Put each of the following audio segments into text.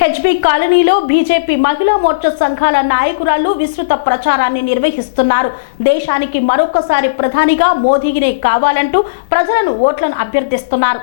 HB కాలనీలో BJP మహిళా మోర్చా సంఘాల నాయకురాలు విస్తృత ప్రచారాన్ని నిర్వహిస్తున్నారు. దేశానికి మరొకసారి ప్రధానిగా మోదీనే కావాలంటూ ప్రజలను ఓట్లను అభ్యర్థిస్తున్నారు.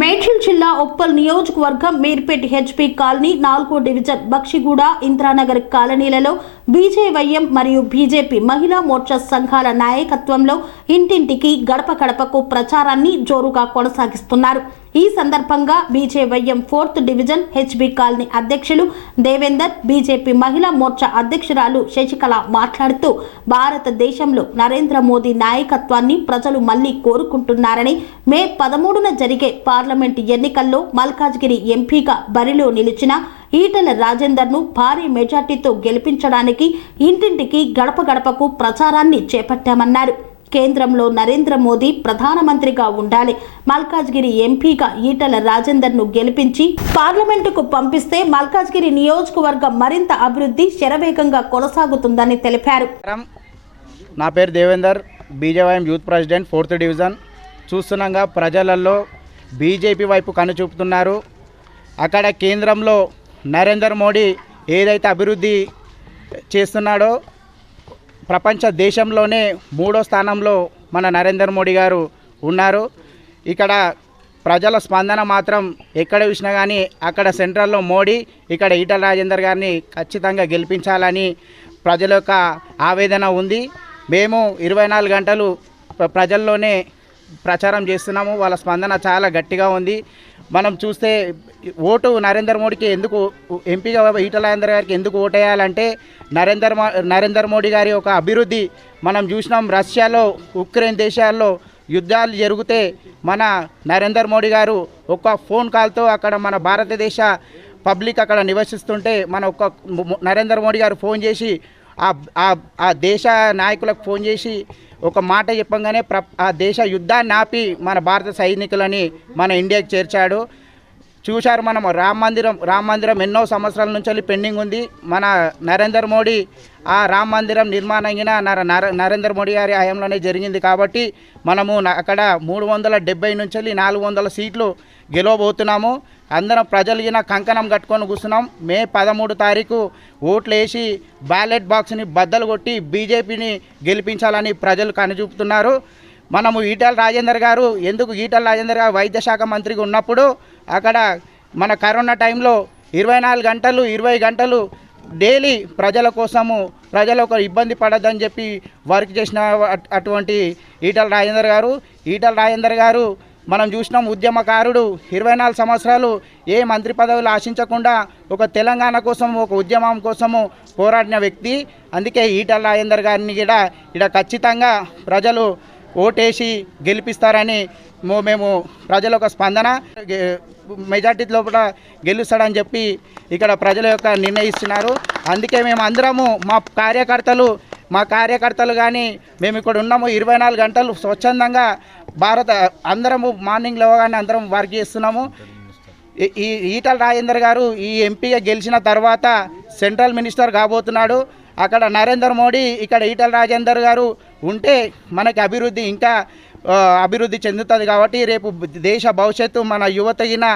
మేడ్చల్ జిల్లా ఉప్పల్ నియోజకవర్గం మీర్పేట్ హెచ్బీ కాలనీ 4వ డివిజన్ బక్షిగూడ ఇంద్రానగర్ కాలనీలలో బీజేవైఎం మరియు బీజేపీ మహిళా మోర్చా సంఘాల నాయకత్వంలో ఇంటింటికి గడప గడపకు ప్రచారాన్ని జోరుగా కొనసాగిస్తున్నారు. ఈ సందర్భంగా BJYM 4th division HB colony అధ్యక్షులు దేవేందర్, బీజేపీ మహిళా మోర్చా అధ్యక్షురాలు శశికళ మాట్లాడుతూ భారతదేశంలో నరేంద్ర మోదీ నాయకత్వాన్ని ప్రజలు మళ్లీ కోరుకుంటున్నారని, మే 13న జరిగే పార్లమెంటు ఎన్నికల్లో మల్కాజ్గిరి ఎంపీగా బరిలో నిలిచిన ఈటెల రాజేందర్ను భారీ మెజార్టీతో గెలిపించడానికి ఇంటింటికి గడప గడపకు ప్రచారాన్ని చేపట్టామన్నారు. కేంద్రంలో నరేంద్ర మోదీ ప్రధానమంత్రిగా ఉండాలి. మల్కాజ్గిరి ఎంపీగా ఈటెల రాజేందర్ను గెలిపించి పార్లమెంటుకు పంపిస్తే మల్కాజ్గిరి నియోజకవర్గం మరింత అభివృద్ధి శరవేగంగా కొనసాగుతుందని తెలిపారు. నా పేరు Devender, BJYM youth president 4th division. చూస్తున్నాగా ప్రజలలో బీజేపీ వైపు కనుచూపుతున్నారు. అక్కడ కేంద్రంలో నరేంద్ర మోడీ ఏదైతే అభివృద్ధి చేస్తున్నాడో ప్రపంచ దేశంలోనే 3వ స్థానంలో మన నరేంద్ర మోడీ గారు ఉన్నారు. ఇక్కడ ప్రజల స్పందన మాత్రం ఎక్కడ చూసినా కానీ అక్కడ సెంట్రల్లో మోడీ, ఇక్కడ ఈటెల రాజేందర్ గారిని ఖచ్చితంగా గెలిపించాలని ప్రజల యొక్క ఆవేదన ఉంది. మేము 24 గంటలు ప్రజల్లోనే ప్రచారం చేస్తున్నాము. వాళ్ళ స్పందన చాలా గట్టిగా ఉంది. మనం చూస్తే ఓటు నరేంద్ర మోడీకి ఎందుకు, ఎంపీగా ఈటెల రాజేందర్ గారికి ఎందుకు ఓటేయాలంటే నరేంద్ర మోడీ గారి ఒక అభివృద్ధి మనం చూసినాం. రష్యాలో, ఉక్రెయిన్ దేశాల్లో యుద్ధాలు జరిగితే మన నరేంద్ర మోడీ గారు ఒక ఫోన్ కాల్తో అక్కడ మన భారతదేశ పబ్లిక్ అక్కడ నివసిస్తుంటే మన ఒక నరేంద్ర మోడీ గారు ఫోన్ చేసి ఆ దేశ నాయకులకు ఫోన్ చేసి ఒక మాట చెప్పంగానే ఆ దేశ యుద్ధాన్ని ఆపి మన భారత సైనికులని మన ఇండియాకి చేర్చాడు. చూశారు మనం రామ మందిరం ఎన్నో సంవత్సరాల నుంచి పెండింగ్ ఉంది. మన నరేంద్ర మోడీ ఆ రామ మందిరం నిర్మాణం నరేంద్ర మోడీ గారి హయాంలోనే జరిగింది. కాబట్టి మనము అక్కడ 370 నుంచి 400 సీట్లు గెలవబోతున్నాము. అందరం ప్రజలు కంకణం కట్టుకొని కూర్చున్నాం. మే 13 తారీఖు ఓట్లు వేసి బ్యాలెట్ బాక్స్ని బద్దలు కొట్టి బీజేపీని గెలిపించాలని ప్రజలు కనుచూపుతున్నారు. మనము ఈటెల రాజేందర్ గారు వైద్య శాఖ మంత్రిగా ఉన్నప్పుడు అక్కడ మన కరోనా టైంలో 20 గంటలు డైలీ ప్రజల కోసము ప్రజలకు ఇబ్బంది పడద్దని చెప్పి వర్క్ చేసిన అటువంటి ఈటెల రాజేందర్ గారు మనం చూసినాం. ఉద్యమకారుడు 24 సంవత్సరాలు ఏ మంత్రి పదవులు ఆశించకుండా ఒక తెలంగాణ కోసం, ఒక ఉద్యమం కోసము పోరాడిన వ్యక్తి. అందుకే ఈటెల రాజేందర్ గారిని కూడా ఇక్కడ ఖచ్చితంగా ప్రజలు ఓటేసి గెలిపిస్తారని మేము ప్రజల యొక్క స్పందన, మెజార్టీ లోపల గెలుస్తాడని చెప్పి ఇక్కడ ప్రజల యొక్క నిర్ణయిస్తున్నారు. అందుకే మేము అందరము మా కార్యకర్తలు కానీ మేము ఇక్కడ ఉన్నాము. 24 గంటలు స్వచ్ఛందంగా అందరము మార్నింగ్ లేవగానే అందరం వర్క్ చేస్తున్నాము. ఈ ఈటెల రాజేందర్ గారు ఈ ఎంపీగా గెలిచిన తర్వాత సెంట్రల్ మినిస్టర్ కాబోతున్నాడు. అక్కడ నరేంద్ర మోడీ, ఇక్కడ ఈటెల రాజేందర్ గారు ఉంటే మనకి ఇంకా అభివృద్ధి చెందుతుంది. కాబట్టి రేపు దేశ భవిష్యత్తు మన యువతగిన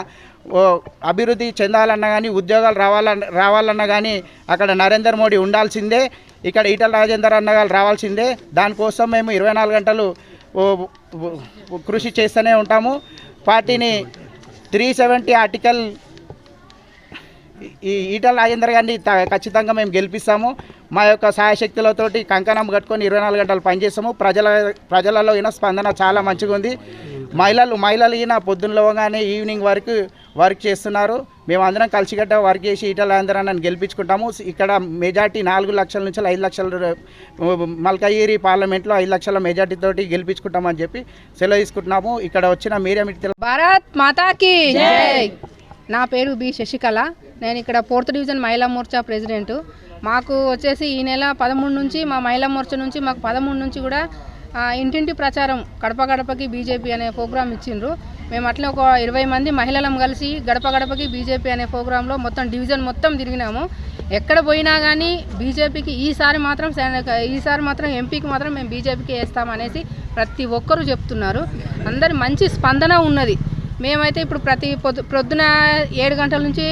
అభివృద్ధి చెందాలన్నా కానీ, ఉద్యోగాలు రావాలన్నా కానీ అక్కడ నరేంద్ర మోడీ ఉండాల్సిందే, ఇక్కడ ఈటెల రాజేందర్ అన్న గారు రావాల్సిందే. దానికోసం మేము 24 గంటలు కృషి చేస్తూనే ఉంటాము. పార్టీని 370 ఆర్టికల్ ఈ ఈటెల రాజేందర్ గారిని ఖచ్చితంగా మేము గెలిపిస్తాము. మా యొక్క సహాయశక్తులతోటి కంకణం కట్టుకొని 24 గంటలు పనిచేస్తాము. ప్రజలలో స్పందన చాలా మంచిగా ఉంది. మహిళలు పొద్దున్న లేవగానే ఈవినింగ్ వరకు వర్క్ చేస్తున్నారు. మేమందరం కలిసికట్ట వర్క్ చేసి ఈటెల రాజేందర్ అన్నని గెలిపించుకుంటాము. ఇక్కడ మెజార్టీ 4 లక్షల నుంచి 5 లక్షల మల్కాజ్గిరి పార్లమెంట్లో 5 లక్షల మెజార్టీతోటి గెలిపించుకుంటామని చెప్పి సెలవు తీసుకుంటున్నాము. ఇక్కడ వచ్చిన మీడియా భారత్ మాతాకి జై. నా పేరు బి శశికళ. నేను ఇక్కడ 4th డివిజన్ మహిళా మోర్చా ప్రెసిడెంట్. మాకు వచ్చేసి ఈ నెల 13 నుంచి మా మహిళా మోర్చా నుంచి మాకు 13 నుంచి కూడా ఇంటింటి ప్రచారం గడప గడపకి బీజేపీ అనే ప్రోగ్రాం ఇచ్చిండ్రు. మేము అట్లా ఒక 20 మంది మహిళలం కలిసి గడప గడపకి బీజేపీ అనే ప్రోగ్రాంలో మొత్తం డివిజన్ మొత్తం తిరిగినాము. ఎక్కడ పోయినా కానీ బీజేపీకి ఈసారి మాత్రం ఎంపీకి మాత్రం మేము బీజేపీకి వేస్తామనేసి ప్రతి ఒక్కరూ చెప్తున్నారు. అందరి మంచి స్పందన ఉన్నది. మేమైతే ఇప్పుడు ప్రతి ప్రొద్దున 7 గంటల నుంచి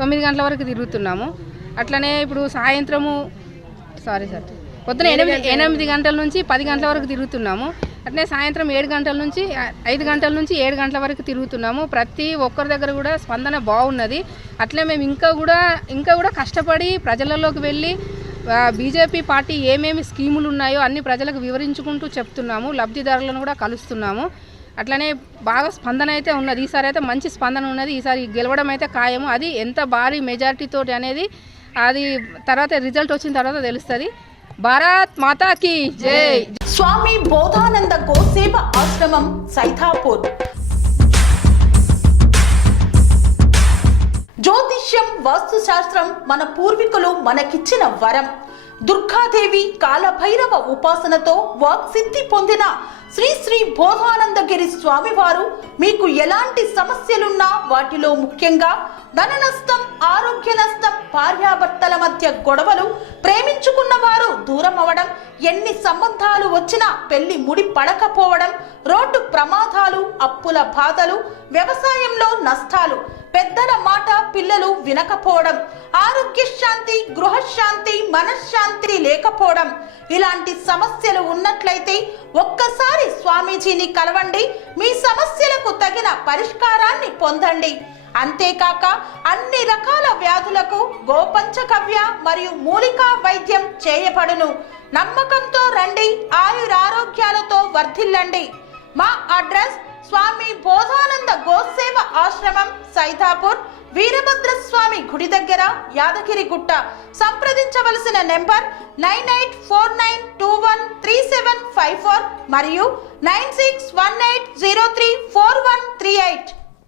9 గంటల వరకు తిరుగుతున్నాము. అట్లనే ఇప్పుడు సాయంత్రము పొద్దున 8 గంటల నుంచి 10 గంటల వరకు తిరుగుతున్నాము. అట్లనే సాయంత్రం 7 గంటల నుంచి 5 గంటల నుంచి 7 గంటల వరకు తిరుగుతున్నాము. ప్రతి ఒక్కరి దగ్గర కూడా స్పందన బాగున్నది. అట్లే మేము ఇంకా కూడా కష్టపడి ప్రజలలోకి వెళ్ళి బీజేపీ పార్టీ ఏమేమి స్కీములు ఉన్నాయో అన్ని ప్రజలకు వివరించుకుంటూ చెప్తున్నాము. లబ్ధిదారులను కూడా కలుస్తున్నాము. అట్లనే బాగా స్పందన అయితే ఉన్నది. ఈసారి అయితే మంచి స్పందన ఉన్నది. ఈసారి గెలవడం అయితే ఖాయము. అది ఎంత భారీ మెజారిటీతో అనేది అది తర్వాత రిజల్ట్ వచ్చిన తర్వాత తెలుస్తుంది. భారత్ మాతాకి జై. స్వామి బోధానంద గోసేవ ఆశ్రమం సైథాపూర్. జ్యోతిష్యం, వాస్తుశాస్త్రం మన పూర్వీకులు మనకిచ్చిన వరం. దుర్గాదేవి, కాలభైరవ ఉపాసనతో వాక్సిద్ధి పొందిన శ్రీ శ్రీ బోధానందగిరి స్వామివారు మీకు ఎలాంటి సమస్యలున్నా, వాటిలో ముఖ్యంగా ధన నష్టం, ఆరోగ్య నష్టం, భార్యాభర్తల మధ్య గొడవలు, ప్రేమించుకున్న వారు దూరం అవడం, ఎన్ని సంబంధాలు వచ్చినా పెళ్లి ముడి పడకపోవడం, రోడ్డు ప్రమాదాలు, అప్పుల బాధలు, వ్యవసాయంలో నష్టాలు, పెద్దల మాట పిల్లలు వినకపోవడం, ఆరోగ్య శాంతి, గృహశాంతి, మనశ్శాంతి లేకపోవడం, ఇలాంటి సమస్యలు ఉన్నట్లయితే ఒక్కసారి స్వామీజీని కలవండి. మీ సమస్యలకు తగిన పరిష్కారాన్ని పొందండి. అంతేకాక అన్ని రకాల వ్యాధులకు గోపంచకవ్య మరియు మూలికా వైద్యం చేయబడును. నమ్మకంతో రండి, ఆయురారోగ్యాలతో వర్ధిల్లండి. మా అడ్రస్ స్వామి బోధానంద గోసేవ ఆశ్రమం, సైథాపూర్, వీరభద్రస్వామి గుడి దగ్గర, యాదగిరిగుట్ట. సంప్రదించవలసిన నెంబర్ 9849213754 మరియు 9618034138.